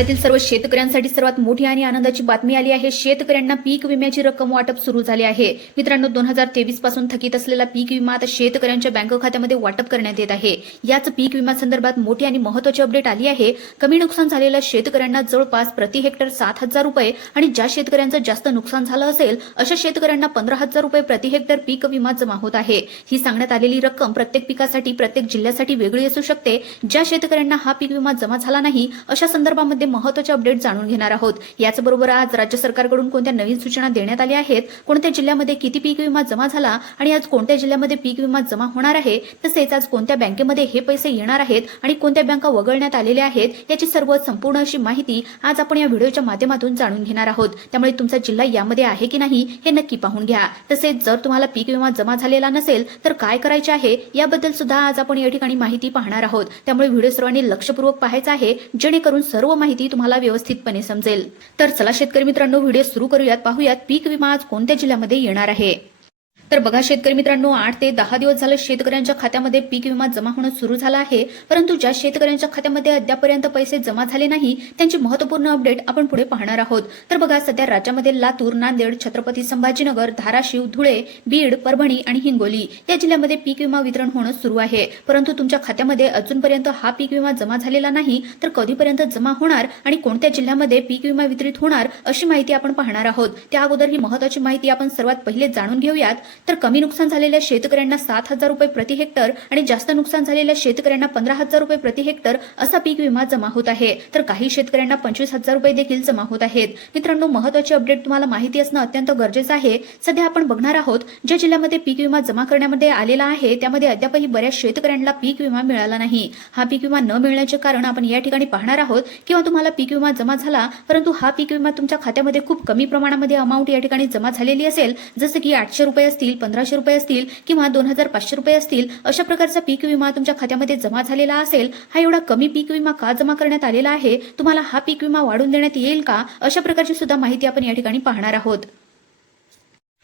राज्यातील सर्व शेतकऱ्यांसाठी सर्वात मोठी आणि आनंदाची बातमी आली आहे। शेतकऱ्यांना पीक विम्याची रक्कम वाटप सुरू झाले आहे। मित्रांनो, 2023 पासून थकीत असलेला पीक विमा आता शेतकऱ्यांच्या बँक खात्यामध्ये वाटप करण्यात येत आहे। याच पीक विमा संदर्भात मोठी आणि महत्त्वाची अपडेट आली आहे। कमी नुकसान झालेल्या शेतकऱ्यांना जवळपास प्रति हेक्टर 7,000 रुपये आणि ज्या शेतकऱ्यांचं जास्त नुकसान झालं असेल अशा शेतकऱ्यांना 15,000 रुपये प्रति हेक्टर पीक विमा जमा होत आहे। ही सांगण्यात आलेली रक्कम प्रत्येक पिकासाठी प्रत्येक जिल्ह्यासाठी वेगळी असू शकते। ज्या शेतकऱ्यांना हा पीक विमा जमा झाला नाही अशा संदर्भामध्ये महत्त्वाचे अपडेट जाणून घेणार आहोत। याचबरोबर आज राज्य सरकारकडून कोणत्या नवीन सूचना देण्यात आल्या आहेत, कोणत्या जिल्ह्यामध्ये किती पीक विमा जमा झाला आणि आज कोणत्या जिल्ह्यामध्ये पीक विमा जमा होणार आहे, तसेच आज कोणत्या बँकेमध्ये हे पैसे येणार आहेत आणि कोणत्या बँका वगळण्यात आलेल्या आहेत याची सर्व संपूर्ण अशी माहिती आज आपण या व्हिडिओच्या माध्यमातून जाणून घेणार आहोत। त्यामुळे तुमचा जिल्हा यामध्ये आहे की नाही हे नक्की पाहून घ्या। तसेच जर तुम्हाला पीक विमा जमा झालेला नसेल तर काय करायचे आहे याबद्दल सुद्धा आज आपण या ठिकाणी माहिती पाहणार आहोत। त्यामुळे व्हिडिओ सर्वांनी लक्षपूर्वक पाहायचा आहे जेणेकरून सर्व माहिती तुम्हाला व्यवस्थितपणे समजेल। तर चला शेतकरी मित्रांनो, व्हिडिओ सुरू करूयात। पाहूयात पीक विमा आज कोणत्या जिल्ह्यामध्ये येणार आहे। तर बघा शेतकरी मित्रांनो, 8 ते 10 दिवस झाले शेतकऱ्यांच्या खात्यामध्ये पीक विमा जमा होणं सुरू झाला आहे। परंतु ज्या शेतकऱ्यांच्या खात्यामध्ये अद्यापर्यंत पैसे जमा झाले नाही त्यांची महत्त्वपूर्ण अपडेट आपण पुढे पाहणार आहोत। तर बघा, सध्या राज्यामध्ये लातूर, नांदेड, छत्रपती संभाजीनगर, धाराशिव, धुळे, बीड, परभणी आणि हिंगोली या जिल्ह्यामध्ये पीक विमा वितरण होणं सुरू आहे। परंतु तुमच्या खात्यामध्ये अजूनपर्यंत हा पीक विमा जमा झालेला नाही तर कधीपर्यंत जमा होणार आणि कोणत्या जिल्ह्यामध्ये पीक विमा वितरित होणार अशी माहिती आपण पाहणार आहोत। त्या अगोदर ही महत्त्वाची माहिती आपण सर्वात पहिले जाणून घेऊयात। तर कमी नुकसान झालेल्या शेतकऱ्यांना 7,000 रुपये प्रति हेक्टर आणि जास्त नुकसान झालेल्या शेतकऱ्यांना 15,000 रुपये प्रति हेक्टर असा पीक विमा जमा होत आहे। तर काही शेतकऱ्यांना 25,000 रुपये देखील जमा होत आहेत। मित्रांनो, महत्त्वाची अपडेट तुम्हाला माहिती असणं अत्यंत गरजेचं आहे। सध्या आपण बघणार आहोत ज्या जिल्ह्यामध्ये पीक विमा जमा करण्यामध्ये आलेला आहे त्यामध्ये अद्यापही बऱ्याच शेतकऱ्यांना पीक विमा मिळाला नाही। हा पीक विमा न मिळण्याचे कारण आपण या ठिकाणी पाहणार आहोत। किंवा तुम्हाला पीक विमा जमा झाला परंतु हा पीक विमा तुमच्या खात्यामध्ये खूप कमी प्रमाणामध्ये अमाउंट या ठिकाणी जमा झालेली असेल, जसे की 800 रुपये असतील, 1500 रुपये असतील किंवा 2,500 रुपये असतील, अशा प्रकारचा पीक विमा तुमच्या खात्यामध्ये जमा झालेला असेल। हा एवढा कमी पीक विमा का जमा करण्यात आलेला आहे, तुम्हाला हा पीक विमा वाढवून देण्यात येईल का, अशा प्रकारची सुद्धा माहिती आपण या ठिकाणी पाहणार आहोत।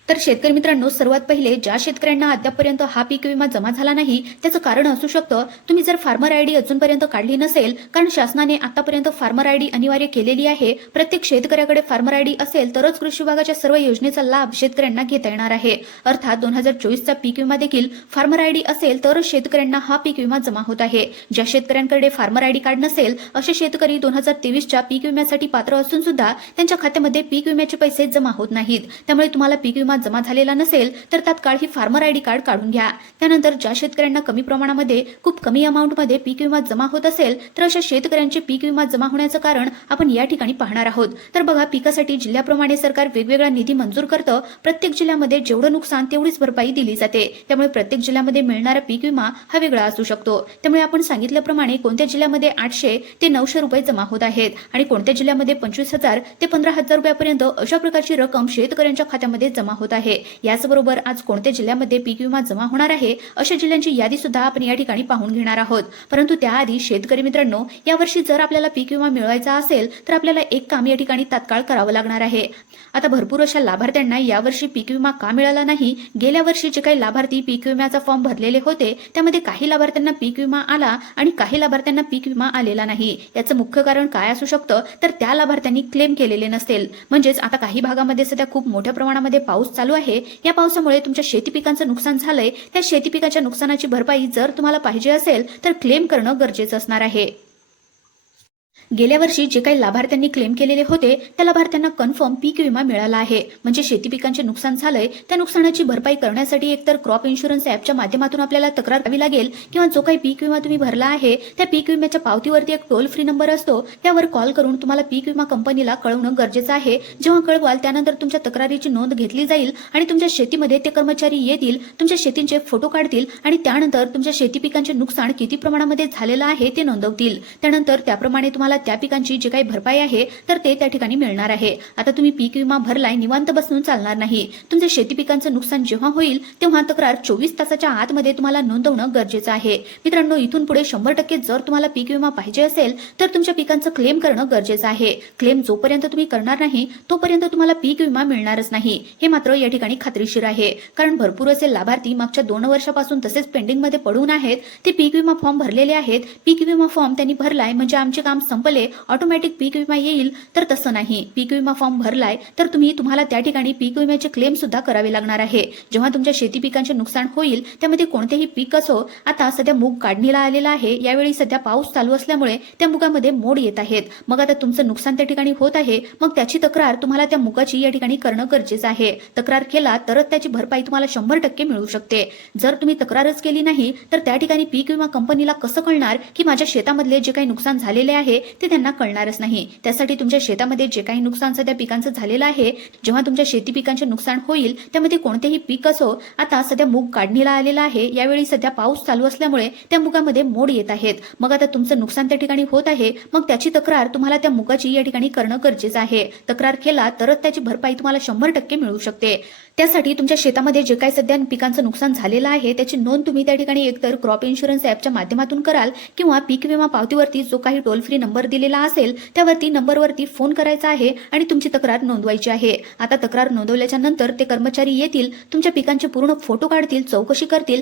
तर शेतकरी मित्रांनो, सर्वात पहिले ज्या शेतकऱ्यांना अद्यापर्यंत हा पीक विमा जमा झाला नाही त्याचं कारण असू शकतं तुम्ही जर फार्मर आयडी अजूनपर्यंत काढली नसेल, कारण शासनाने आतापर्यंत फार्मर आयडी अनिवार्य केलेली आहे। प्रत्येक शेतकऱ्याकडे फार्मर आयडी असेल तरच कृषी विभागाच्या सर्व योजनेचा लाभ शेतकऱ्यांना घेता येणार आहे। अर्थात 2024चा पीक विमा देखील फार्मर आयडी असेल तरच शेतकऱ्यांना हा पीक विमा जमा होत आहे। ज्या शेतकऱ्यांकडे फार्मर आयडी कार्ड नसेल असे शेतकरी 2023च्या पीक विम्यासाठी पात्र असून सुद्धा त्यांच्या खात्यामध्ये पीक विम्याचे पैसे जमा होत नाहीत। त्यामुळे तुम्हाला पीक विमा जमा झालेला नसेल तर तात्काळ ही फार्मर आयडी कार्ड काढून घ्या। त्यानंतर ज्या शेतकऱ्यांना कमी प्रमाणामध्ये खूप कमी अमाउंटमध्ये पीक विमा जमा होत असेल तर अशा शेतकऱ्यांचे पीक विमा जमा होण्याचं कारण आपण या ठिकाणी पाहणार आहोत। तर बघा, पिकासाठी जिल्ह्याप्रमाणे सरकार वेगवेगळा निधी मंजूर करतं। प्रत्येक जिल्ह्यामध्ये जेवढं नुकसान तेवढीच भरपाई दिली जाते। त्यामुळे प्रत्येक जिल्ह्यामध्ये मिळणारा पीक विमा हा वेगळा असू शकतो। त्यामुळे आपण सांगितल्याप्रमाणे कोणत्या जिल्ह्यामध्ये 800 ते 900 रुपये जमा होत आहेत आणि कोणत्या जिल्ह्यामध्ये 25,000 ते 15,000 रुपयापर्यंत अशा प्रकारची रक्कम शेतकऱ्यांच्या खात्यामध्ये जमा होत आहे। याचबरोबर आज कोणत्या जिल्ह्यामध्ये पीक विमा जमा होणार आहे अशा जिल्ह्यांची यादी सुद्धा आपण या ठिकाणी पाहून घेणार आहोत। परंतु त्याआधी शेतकरी मित्रांनो, यावर्षी जर आपल्याला पीक विमा मिळवायचा असेल तर आपल्याला एक काम या ठिकाणी तात्काळ करावं लागणार आहे। आता भरपूर अशा लाभार्थ्यांना यावर्षी पीक विमा का मिळाला नाही, गेल्या वर्षी जे काही लाभार्थी पीक विम्याचा फॉर्म भरलेले होते त्यामध्ये काही लाभार्थ्यांना पीक विमा आला आणि काही लाभार्थ्यांना पीक विमा आलेला नाही। याचं मुख्य कारण काय असू शकतं, तर त्या लाभार्थ्यांनी क्लेम केलेले नसेल। म्हणजेच आता काही भागामध्ये सध्या खूप मोठ्या प्रमाणामध्ये पाऊस चालू आहे। या पावसामुळे तुमच्या शेती पिकांचं नुकसान झालंय। त्या शेती पिकाच्या नुकसानाची भरपाई जर तुम्हाला पाहिजे असेल तर क्लेम करणं गरजेचं असणार आहे। गेल्या वर्षी जे काही लाभार्थ्यांनी क्लेम केलेले होते त्या लाभार्थ्यांना कन्फर्म पीक विमा मिळाला आहे। म्हणजे शेती पिकांचे नुकसान झालंय त्या नुकसानाची भरपाई करण्यासाठी एकतर क्रॉप इन्शुरन्स ॲपच्या माध्यमातून आपल्याला तक्रार करावी लागेल किंवा जो काही पीक विमा तुम्ही भरला आहे त्या पीक विम्याच्या पावतीवरती एक टोल फ्री नंबर असतो, त्यावर कॉल करून तुम्हाला पीक विमा कंपनीला कळवणं गरजेचं आहे। जेव्हा कळवाल त्यानंतर तुमच्या तक्रारीची नोंद घेतली जाईल आणि तुमच्या शेतीमध्ये ते कर्मचारी येतील, तुमच्या शेतींचे फोटो काढतील आणि त्यानंतर तुमच्या शेती पिकांचे नुकसान किती प्रमाणामध्ये झालेलं आहे ते नोंदवतील। त्यानंतर त्याप्रमाणे तुम्हाला त्या पिकांची जी काही भरपाई आहे तर ते त्या ठिकाणी मिळणार आहे। आता तुम्ही पीक विमा भरलाय, निवांत बसून चालणार नाही। तुमच्या शेती पिकांचं नुकसान जेव्हा होईल तेव्हा तक्रार 24 तासाच्या आतमध्ये तुम्हाला नोंदवणं गरजेचं आहे। मित्रांनो, इथून पुढे 100% जर तुम्हाला पीक विमा पाहिजे असेल तर तुमच्या पिकांचं क्लेम करणं गरजेचं आहे। क्लेम जोपर्यंत तुम्ही करणार नाही तोपर्यंत तुम्हाला पीक विमा मिळणारच नाही, हे मात्र या ठिकाणी खात्रीशीर आहे। कारण भरपूर असे लाभार्थी मागच्या 2 वर्षापासून तसेच पेंडिंग मध्ये पडून आहेत। ते पीक विमा फॉर्म भरलेले आहेत, पीक विमा फॉर्म त्यांनी भरलाय म्हणजे आमचे काम संपलं संपले ऑटोमॅटिक पीक विमा येईल, तर तसं नाही. पीक विमा फॉर्म भरलाय तर तुम्हाला त्या ठिकाणी पीक विम्याचे क्लेम सुद्धा करावे लागणार आहे. जेव्हा तुमच्या शेती पिकांचे नुकसान होईल त्यामध्ये कोणतेही पीक असो, आता सध्या मूग काढणीला आलेला आहे, यावेळी सध्या पाऊस चालू असल्यामुळे त्या मुगामध्ये मोड येत आहेत. मग आता तुमचं नुकसान त्या ठिकाणी होत आहे, मग त्याची तक्रार तुम्हाला त्या मुगाची या ठिकाणी करणं गरजेचं आहे. तक्रार केला तरच त्याची भरपाई तुम्हाला 100% मिळू शकते. जर तुम्ही तक्रारच केली नाही तर त्या ठिकाणी पीक विमा कंपनीला कसं कळणार की माझ्या शेतामधले जे काही नुकसान झालेले आहे ते त्यांना कळणारच नाही. त्यासाठी तुमच्या शेतामध्ये जे काही नुकसान सध्या पिकांचं झालेलं आहे, जेव्हा तुमच्या शेती पिकांचे नुकसान होईल त्यामध्ये कोणतेही पीक असो, आता सध्या मूग काढणीला आलेला आहे, यावेळी सध्या पाऊस चालू असल्यामुळे त्या मुगामध्ये मोड येत आहेत. मग आता तुमचं नुकसान त्या ठिकाणी होत आहे, मग त्याची तक्रार तुम्हाला त्या मुगाची या ठिकाणी करणं गरजेचं आहे. तक्रार केला तरच त्याची भरपाई तुम्हाला 100% मिळू शकते. त्यासाठी तुमच्या शेतामध्ये जे काही सध्या पिकांचं नुकसान झालेलं आहे त्याची नोंद तुम्ही त्या ठिकाणी एकतर क्रॉप इन्शुरन्स ॲपच्या माध्यमातून कराल किंवा पीक विमा पावतीवरती जो काही टोल फ्री नंबर दिलेला असेल त्यावरती नंबरवरती फोन करायचा आहे आणि तुमची तक्रार नोंदवायची आहे. आता तक्रार नोंदवल्याच्या नंतर ते कर्मचारी येतील, तुमच्या पिकांचे पूर्ण फोटो काढतील, चौकशी करतील.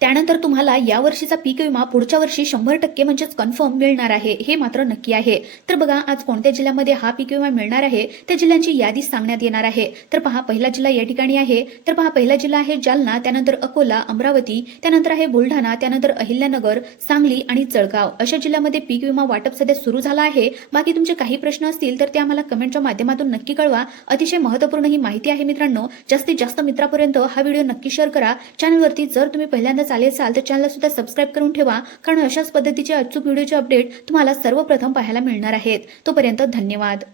त्यानंतर तुम्हाला या वर्षीचा पीक विमा पुढच्या वर्षी 100% म्हणजेच कन्फर्म मिळणार आहे, हे मात्र नक्की आहे. तर बघा, आज कोणत्या जिल्ह्यामध्ये हा पीक विमा मिळणार आहे त्या जिल्ह्यांची यादी सांगण्यात येणार आहे. तर पहा, पहिला जिल्हा या ठिकाणी आहे. तर पहा, पहिला जिल्हा आहे जालना, त्यानंतर अकोला, अमरावती, त्यानंतर आहे बुलढाणा, त्यानंतर अहिल्यानगर, सांगली आणि जळगाव अशा जिल्ह्यामध्ये पीक विमा वाटप सध्या सुरू झाला आहे. बाकी तुमचे काही प्रश्न असतील तर ते आम्हाला कमेंटच्या माध्यमातून नक्की कळवा. अतिशय महत्त्वपूर्ण ही माहिती आहे मित्रांनो. जास्तीत जास्त मित्रांपर्यंत हा व्हिडिओ नक्की शेअर करा. चॅनलवरती जर तुम्ही पहिल्यांदा आले असाल तर चॅनलला सुद्धा सबस्क्राइब करून ठेवा, कारण अशाच पद्धतीचे अचूक व्हिडिओचे अपडेट तुम्हाला सर्वप्रथम पाहायला मिळणार आहेत. तोपर्यंत धन्यवाद.